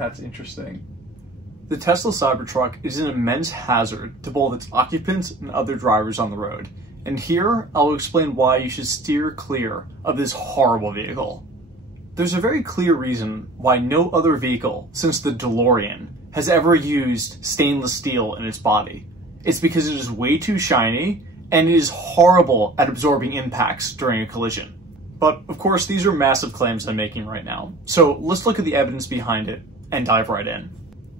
That's interesting. The Tesla Cybertruck is an immense hazard to both its occupants and other drivers on the road. And here, I'll explain why you should steer clear of this horrible vehicle. There's a very clear reason why no other vehicle since the DeLorean has ever used stainless steel in its body. It's because it is way too shiny and it is horrible at absorbing impacts during a collision. But of course, these are massive claims I'm making right now. So let's look at the evidence behind it and dive right in.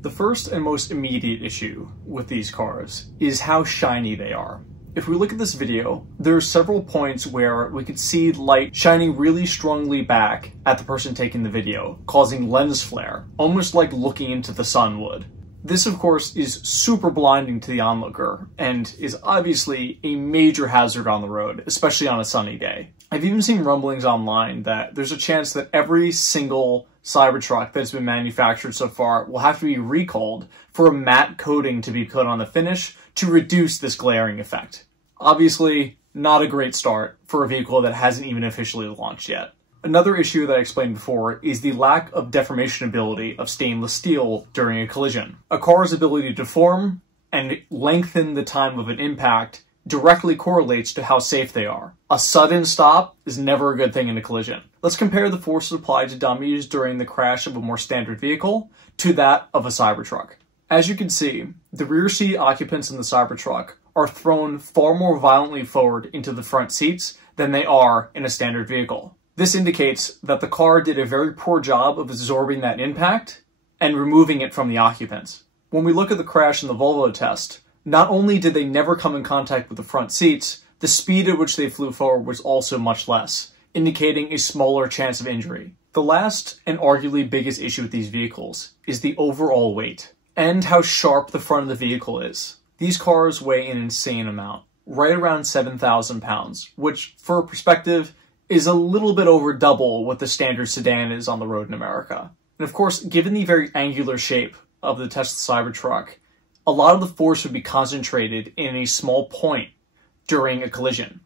The first and most immediate issue with these cars is how shiny they are. If we look at this video, there are several points where we could see light shining really strongly back at the person taking the video, causing lens flare, almost like looking into the sun would. This, of course, is super blinding to the onlooker and is obviously a major hazard on the road, especially on a sunny day. I've even seen rumblings online that there's a chance that every single Cybertruck that's been manufactured so far will have to be recalled for a matte coating to be put on the finish to reduce this glaring effect. Obviously, not a great start for a vehicle that hasn't even officially launched yet. Another issue that I explained before is the lack of deformation ability of stainless steel during a collision. A car's ability to deform and lengthen the time of an impact directly correlates to how safe they are. A sudden stop is never a good thing in a collision. Let's compare the forces applied to dummies during the crash of a more standard vehicle to that of a Cybertruck. As you can see, the rear seat occupants in the Cybertruck are thrown far more violently forward into the front seats than they are in a standard vehicle. This indicates that the car did a very poor job of absorbing that impact and removing it from the occupants. When we look at the crash in the Volvo test, not only did they never come in contact with the front seats, the speed at which they flew forward was also much less, indicating a smaller chance of injury. The last and arguably biggest issue with these vehicles is the overall weight and how sharp the front of the vehicle is. These cars weigh an insane amount, right around 7,000 pounds, which, for perspective, is a little bit over double what the standard sedan is on the road in America. And of course, given the very angular shape of the Tesla Cybertruck, a lot of the force would be concentrated in a small point during a collision.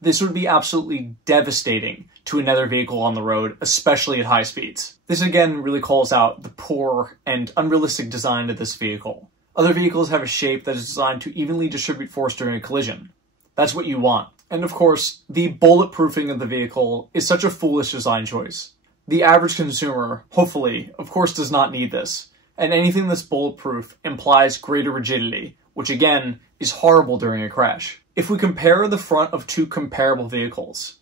This would be absolutely devastating to another vehicle on the road, especially at high speeds. This again really calls out the poor and unrealistic design of this vehicle. Other vehicles have a shape that is designed to evenly distribute force during a collision. That's what you want. And of course, the bulletproofing of the vehicle is such a foolish design choice. The average consumer, hopefully, of course does not need this. And anything that's bulletproof implies greater rigidity, which again is horrible during a crash. If we compare the front of two comparable vehicles,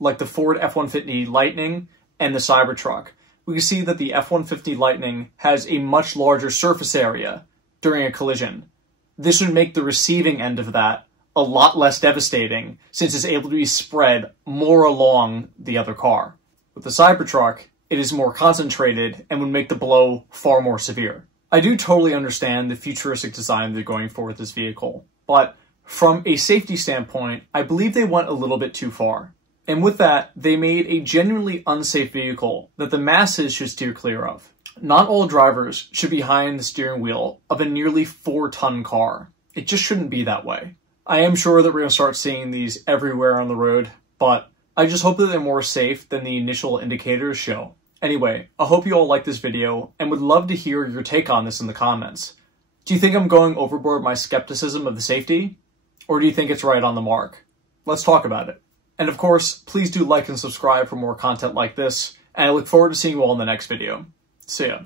like the Ford F-150 Lightning and the Cybertruck, we can see that the F-150 Lightning has a much larger surface area during a collision. This would make the receiving end of that a lot less devastating since it's able to be spread more along the other car. With the Cybertruck, it is more concentrated and would make the blow far more severe. I do totally understand the futuristic design they're going for with this vehicle, but from a safety standpoint, I believe they went a little bit too far. And with that, they made a genuinely unsafe vehicle that the masses should steer clear of. Not all drivers should be behind the steering wheel of a nearly 4-ton car. It just shouldn't be that way. I am sure that we're going to start seeing these everywhere on the road, but I just hope that they're more safe than the initial indicators show. Anyway, I hope you all like this video and would love to hear your take on this in the comments. Do you think I'm going overboard my skepticism of the safety? Or do you think it's right on the mark? Let's talk about it. And of course, please do like and subscribe for more content like this, and I look forward to seeing you all in the next video. See ya.